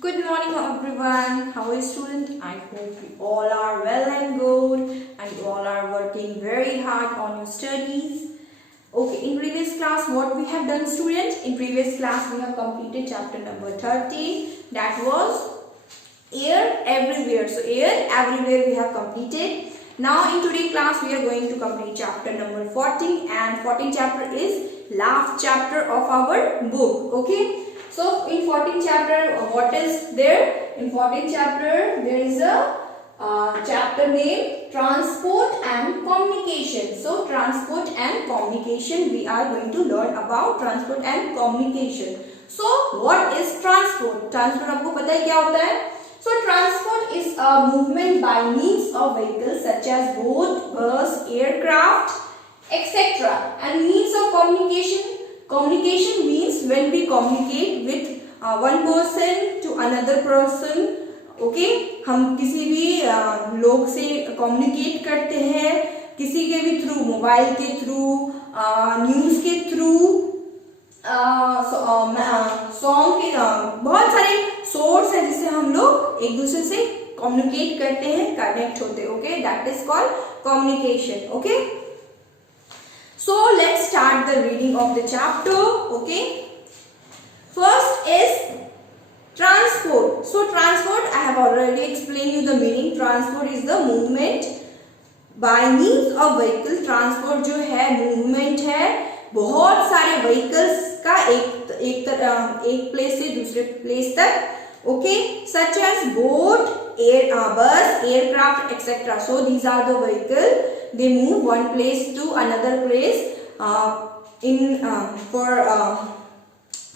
Good morning, everyone. How are you, student? I hope you all are well and good, and you all are working very hard on your studies. Okay, in previous class, what we have done, students? In previous class, we have completed chapter number 13. That was air everywhere. So, air everywhere we have completed. Now, in today's class, we are going to complete chapter number 14, and 14th chapter is last chapter of our book. Okay. So in 14th chapter, what is there? In 14th chapter, there is a chapter named Transport and Communication. So transport and communication, we are going to learn about transport and communication. So what is transport? Transport आपको पता है क्या होता है? So transport is a movement by means of vehicles such as boat, bus, aircraft, etc. And means of communication. Communication means when we communicate with one person to another person. Okay, हम किसी भी लोग से communicate करते हैं, किसी के भी थ्रू, मोबाइल के थ्रू, न्यूज के थ्रू, सॉन्ग के, बहुत सारे सोर्स है जिससे हम लोग एक दूसरे से communicate करते हैं, कनेक्ट होते हैं. Okay, that is called communication. Okay. So let's start the reading of the chapter. Okay. First is transport. So transport, I have already explained you the meaning. Transport is the movement by means of vehicle. Transport जो है movement है बहुत सारे vehicles का एक place से दूसरे place तक. Okay, such as boat, bus, aircraft, etc. So these are the vehicles. They move one place to another place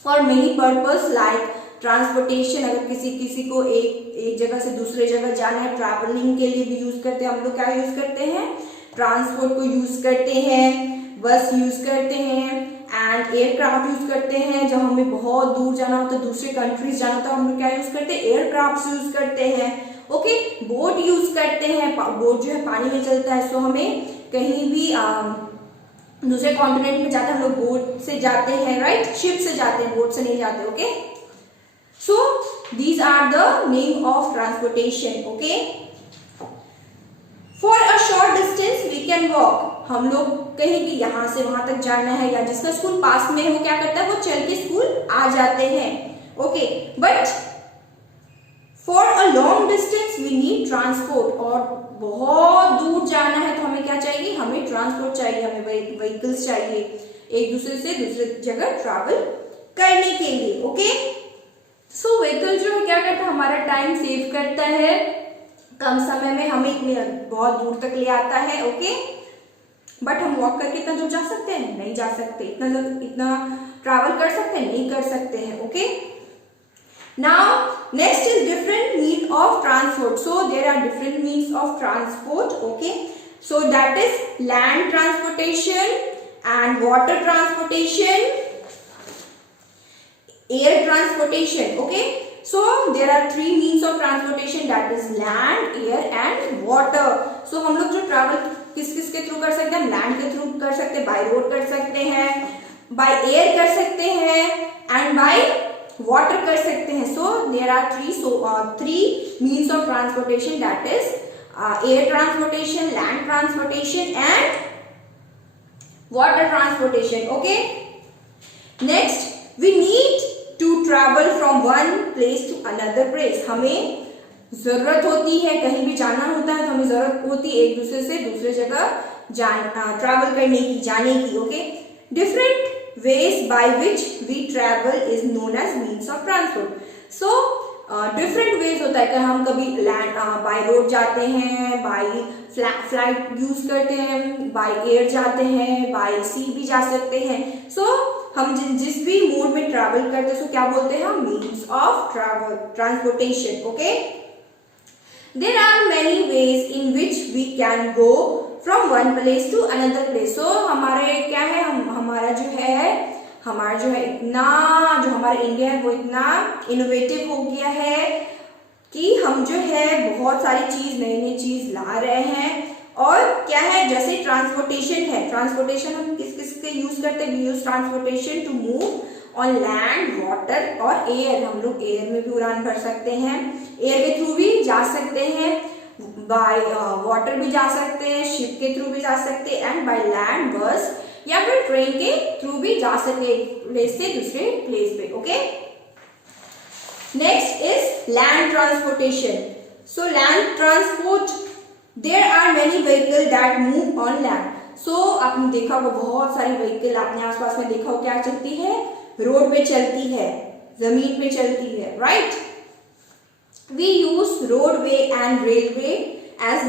for many purpose like transportation. अगर किसी को एक जगह से दूसरे जगह जाना है, ट्रैवलिंग के लिए भी यूज करते हैं. हम लोग क्या यूज करते हैं? ट्रांसपोर्ट को यूज करते हैं, बस यूज करते हैं, एंड एयरक्राफ्ट यूज करते हैं. जब हमें बहुत दूर जाना होता है, दूसरे कंट्रीज जाना होता है, हम लोग क्या यूज करते हैं? एयरक्राफ्ट यूज करते हैं. ओके, बोट यूज करते हैं. बोट जो है पानी में चलता है. सो हमें कहीं भी दूसरे कॉन्टिनेंट में जाते हैं, हम लोग बोट से जाते हैं, राइट? शिप से जाते हैं, बोट से नहीं जाते. Okay, so these are the name of transportation. Okay, for a short distance we can walk. हम लोग कहीं भी यहाँ से वहां तक जाना है, या जिसका स्कूल पास में हो क्या करता है? वो चल के स्कूल आ जाते हैं. Okay, but for a long distance we need transport. और बहुत दूर जाना है तो हमें क्या चाहिए? हमें ट्रांसपोर्ट चाहिए, हमें व्हीकल्स चाहिए एक दूसरे से दूसरे जगह ट्रैवल करने के लिए. ओके, सो व्हीकल जो क्या करता है? हमारा टाइम सेव करता है, कम समय में हमें बहुत दूर तक ले आता है. ओके, बट हम वॉक करके इतना दूर जा सकते हैं? नहीं जा सकते. इतना ट्रैवल कर सकते हैं? नहीं कर सकते हैं. Okay, now next is different means of transport. So there are different means of transport. Okay, so that is land transportation and water transportation, air transportation. Okay, so there are three means of transportation, that is land, air and water. So हम लोग जो travel किस के through कर सकते हैं? हम land के थ्रू कर सकते हैं, बाय रोड कर सकते हैं, बाय एयर कर सकते हैं, एंड बाय वाटर कर सकते हैं. So there are three means of transportation, that is air transportation, land transportation and water transportation. Okay, next we need to travel from one place to another place. हमें जरूरत होती है, कहीं भी जाना होता है तो हमें जरूरत होती है एक दूसरे से दूसरे जगह ट्रैवल करने की, जाने की. Okay, different ways by which we travel is known as means of transport. So different ways होता है कि हम कभी लैंड बाय रोड जाते हैं, बाय फ्लाइट यूज करते हैं, बाय एयर जाते हैं, बाय सी भी जा सकते हैं. सो हम जिस भी मोड में ट्रैवल करते हैं सो क्या बोलते हैं? हम means of travel, transportation. Okay, there are many ways in which we can go from one place to another place. So हमारे क्या है? हमारा जो है इतना, जो हमारा इंडिया है वो इतना इनोवेटिव हो गया है कि हम जो है बहुत सारी चीज, नई चीज ला रहे हैं. और क्या है? जैसे ट्रांसपोर्टेशन है, ट्रांसपोर्टेशन हम किस के यूज करते हैं? We use transportation to move on land, water और एयर। हम लोग एयर में भी उड़ान भर सकते हैं, एयर के थ्रू भी जा सकते हैं, बाय वाटर भी जा सकते हैं, शिप के थ्रू भी जा सकते हैं, एंड बाय लैंड बस या फिर ट्रेन के थ्रू भी जा सकते हैं एक प्लेस से दूसरे प्लेस पे। Okay, next is land transportation. So land transport, there are many vehicle that move on land. So आपने देखा होगा बहुत सारी व्हीकल आपने आसपास में देखा हो, क्या चलती है, रोड पे चलती है, जमीन पे चलती है, right. We use roadway and railway as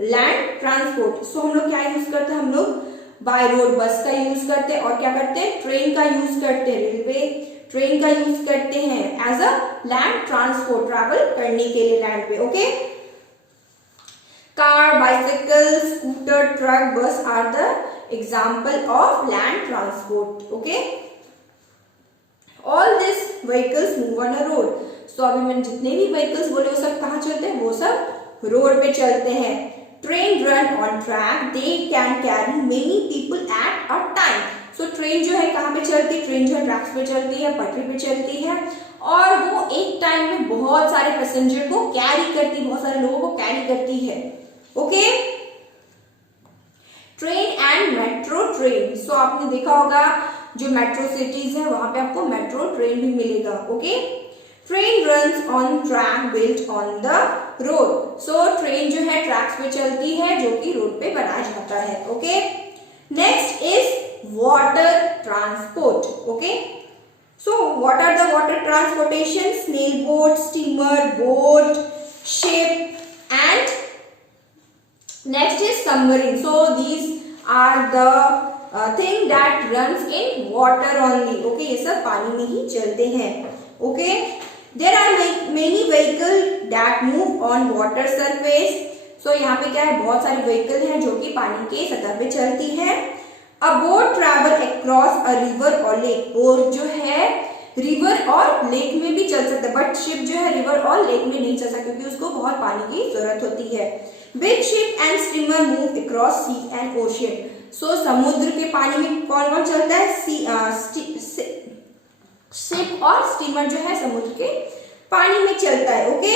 land transport. So हम लोग क्या यूज करते हैं, हम लोग बाय रोड बस का यूज करते हैं, और क्या करते हैं, ट्रेन का यूज करते हैं, रेलवे ट्रेन का यूज करते हैं as a land transport, travel करने के लिए लैंड पे। Okay, car, bicycle, scooter, truck, bus are the example of land transport. Okay, all this vehicles move on a road. So अभी मैंने जितने भी व्हीकल्स बोले वो सब कहाँ चलते हैं, वो सब रोड पे चलते हैं। Train run on track, they can carry many people at a time. So train जो है कहाँ पे चलती है, ट्रेन जो है ट्रैक्स पे चलती है, पटरी पे चलती है, और वो एक टाइम में बहुत सारे पैसेंजर को कैरी करती है, बहुत सारे लोगों को कैरी करती है। Okay, train and metro train. So आपने देखा होगा जो मेट्रो सिटीज है वहां पे आपको मेट्रो ट्रेन भी मिलेगा। Okay, train runs on track built on the road. So train जो है ट्रैक्स पे चलती है जो कि रोड पे बनाया जाता है। Okay, next is water transport. Okay, so what are the water transportation, snail boat, steamer, boat, ship, and next is submarine. So these are the thing that runs in water only. Okay, ये सब पानी में ही चलते हैं। Okay, there are many vehicle that move on water surface. So यहाँ पे क्या है, बहुत सारी vehicle हैं जो कि पानी के सतह पे चलती है। A boat travel across a river or lake. Boat जो है रिवर और लेक में भी चल सकता है, बट शिप जो है रिवर और लेक में नहीं चल सकता क्योंकि उसको बहुत पानी की जरूरत होती है। Big ship and steamer move across sea and ocean. So समुद्र के पानी में कौन कौन चलता है, शिप और स्टीमर जो है समुद्र के पानी में चलता है। Okay,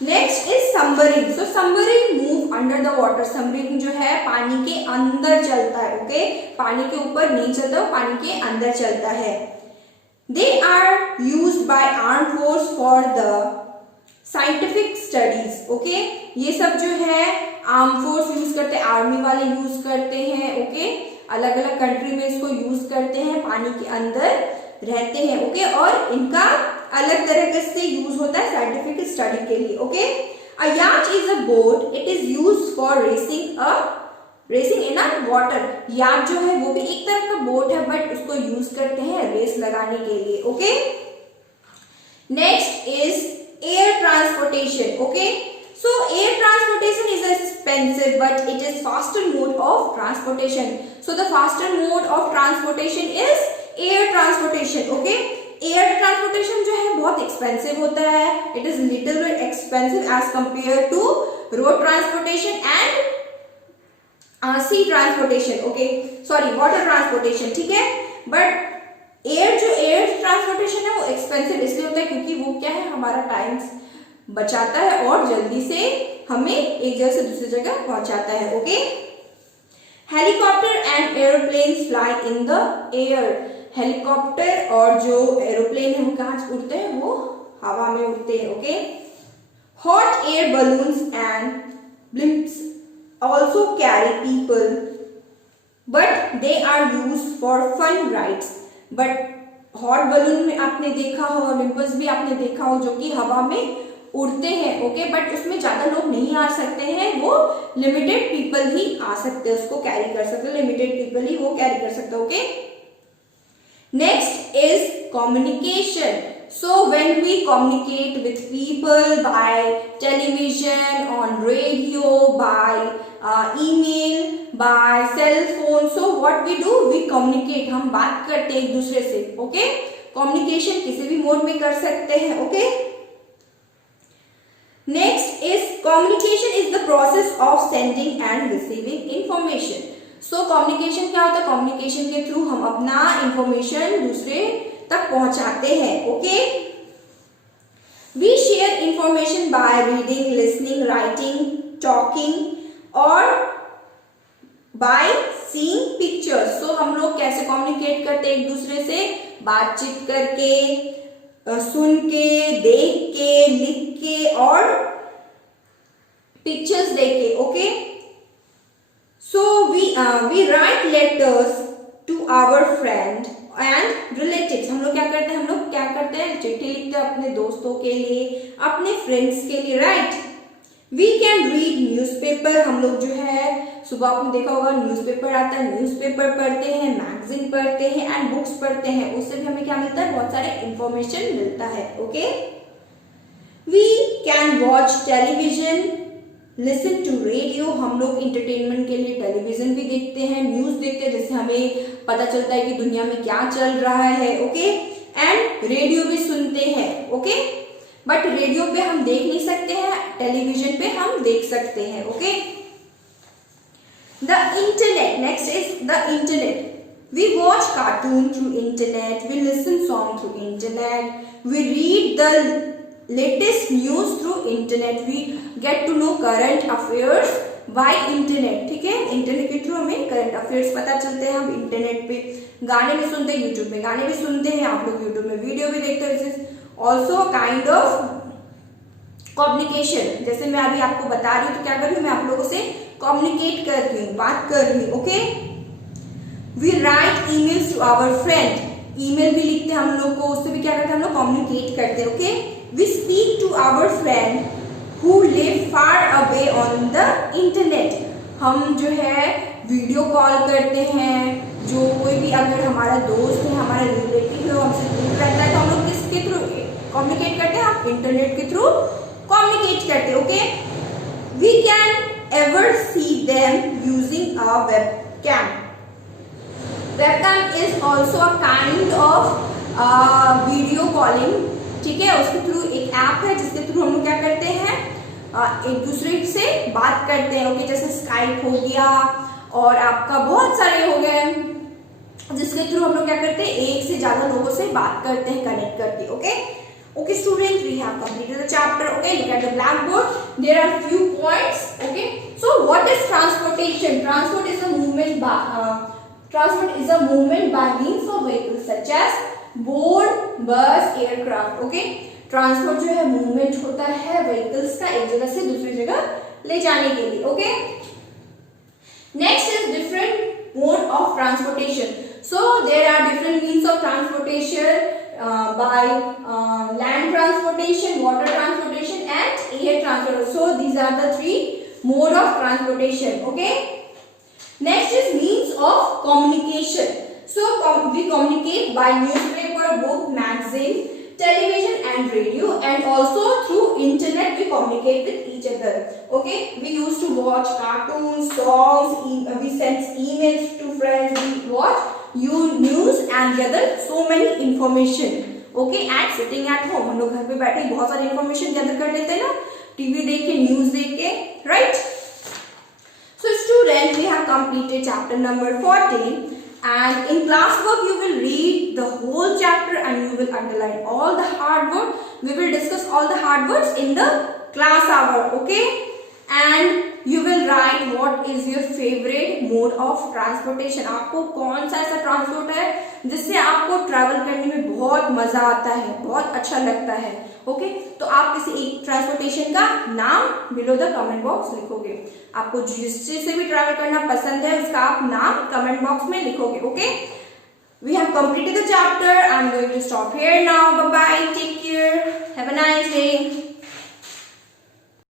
next is submarine. So submarine move under the water. Submarine जो है पानी के अंदर चलता है। ओके, पानी के ऊपर नहीं चलता, वो पानी के अंदर चलता है। They are used by armed force for the scientific studies. Okay, ये सब जो है आर्म फोर्स यूज करते हैं, आर्मी वाले यूज करते हैं। ओके, अलग अलग कंट्री में इसको यूज करते हैं, पानी के अंदर रहते हैं। ओके, और इनका अलग तरीके से यूज होता है साइंटिफिक स्टडी के लिए। ओके, अ याच is a boat, it is used for racing in a water. याच जो है वो भी एक तरह का बोट है, बट उसको यूज करते हैं रेस लगाने के लिए। Okay, next is air transportation. Okay, so air transportation is expensive but it is faster mode of transportation. So the faster mode of transportation is air transportation. Okay, air transportation जो है बहुत expensive होता है, it is little bit expensive as compared to road transportation and sea transportation. Okay, sorry, water transportation. ठीक है, but air transportation है वो expensive इसलिए होता है क्योंकि वो क्या है, हमारा टाइम बचाता है और जल्दी से हमें एक जगह से दूसरी जगह पहुंचाता है। Okay, helicopter and aeroplane fly in the air. Helicopter और जो एरोप्लेन है वो कहाँ उड़ते हैं, वो हवा में उड़ते हैं। Okay, hot air balloons and blimps also carry people but they are used for fun rides. But hot balloon में आपने देखा हो, ओलंपस भी आपने देखा हो जो कि हवा में उड़ते हैं। ओके, बट उसमें ज्यादा लोग नहीं आ सकते हैं, वो लिमिटेड पीपल ही आ सकते हैं, उसको कैरी कर सकते हैं, लिमिटेड पीपल ही वो कैरी कर सकते हैं। Okay, next is communication. So when we communicate with people by television, on radio, by email, by cell phone, so what we do, we communicate, हम बात करते हैं एक दूसरे से। ओके, कम्युनिकेशन किसी भी मोड में कर सकते हैं। Okay, next is communication is the process of sending end receiving information. So communication क्या होता है? कम्युनिकेशन के थ्रू हम अपना इंफॉर्मेशन दूसरे तक पहुंचाते हैं. Okay, we share information by reading, listening, writing, talking और बाय सीइंग पिक्चर्स. सो हम लोग कैसे कम्युनिकेट करते हैं एक दूसरे से? बातचीत करके, सुन के, देख के, लिख के और पिक्चर्स देख के. Okay, so we write letters to our friend and relatives. हम लोग क्या करते हैं? चिट्ठी लिखते हैं अपने दोस्तों के लिए, अपने फ्रेंड्स के लिए. Right, we can read newspaper. हम लोग जो है सुबह आपने देखा होगा न्यूज़पेपर आता है, न्यूज़पेपर पढ़ते हैं, मैगजीन पढ़ते हैं एंड बुक्स पढ़ते हैं. उससे भी हमें क्या मिलता है? बहुत सारे इंफॉर्मेशन मिलता है. Okay, we can watch television, listen to radio. हम लोग इंटरटेनमेंट के लिए टेलीविजन भी देखते हैं, न्यूज देखते हैं, जिससे हमें पता चलता है कि दुनिया में क्या चल रहा है. ओके, एंड रेडियो भी सुनते हैं. ओके, बट रेडियो पे हम देख नहीं सकते हैं, टेलीविजन पे हम देख सकते हैं. Okay, the internet. Next is the internet. We watch cartoon through internet, we listen song through internet, we read the latest news through internet, we get to know current affairs by internet. ठीक है, internet के through हमें current affairs पता चलते हैं. हम internet पे गाने भी सुनते हैं, यूट्यूब में गाने भी सुनते हैं, आप लोग यूट्यूब में वीडियो भी देखते हैं. This is also kind of communication. जैसे मैं अभी आपको बता रही हूँ तो क्या कर रही हूँ? मैं आप लोगों से कम्युनिकेट कर रही हूँ, बात कर रही हूँ. Okay, we write emails to our friend. Email भी लिखते हैं हम लोग को, उससे भी क्या करते हैं? हम लोग कम्युनिकेट करते हैं. Okay, we speak to our friend who live far away on the internet. हम जो है वीडियो कॉल करते हैं. जो कोई भी अगर हमारा दोस्त है, हमारा रिलेटिव है, हमसे दूर रहता है, तो हम लोग किसके थ्रू कम्युनिकेट करते हैं? हम इंटरनेट के थ्रू कम्युनिकेट करते हैं. Okay, we can ever see them using a webcam. Webcam is also a kind of video calling. ठीक है, उसके थ्रू एक ऐप है जिसके थ्रू हम लोग क्या करते हैं? एक दूसरे से बात करते हैं. ओके, जैसे स्काइप हो गया और आपका बहुत सारे हो गए, जिसके थ्रू हम लोग क्या करते हैं? एक से ज्यादा लोगों से बात करते हैं, कनेक्ट करते हैं. Okay, okay students, we have completed the chapter. Okay, look at the blackboard. There are few points. Okay, so what is transportation? Transport is a movement by means of vehicles such as boat, bus, aircraft. Okay, transport जो है movement होता है vehicles का एक जगह से दूसरी जगह ले जाने के लिए. Okay, next is different mode of transportation. So there are different means of transportation by land transportation, water transportation and air transportation. So these are the three mode of transportation. Okay, next is means of communication. So we communicate by newspaper, book, magazine, television and radio, and also through internet we communicate with each other. Okay, we used to watch cartoons, songs, we send emails to friends, we watch news and gather so many information. Okay, and sitting at home, हम लोग घर पे बैठे बहुत सारी information gather कर लेते हैं ना, टीवी देख के, न्यूज देख के. right? So students, we have completed chapter number 14, and in class work you will read the whole chapter and you will underline all the hard words. We will discuss all the hard words in the class hour. Okay, and you will write what is your favorite mode of transportation. आपको कौन सा ऐसा transport है जिससे आपको travel करने में बहुत मजा आता है, बहुत अच्छा लगता है. ओके, तो आप किसी एक ट्रांसपोर्टेशन का नाम बिलो द कमेंट बॉक्स लिखोगे. आपको जिस चीज से भी ट्रैवल करना पसंद है उसका आप नाम कमेंट बॉक्स में लिखोगे. Okay, we have completed the chapter. I'm going to stop here now. Bye bye, take care, have a nice day.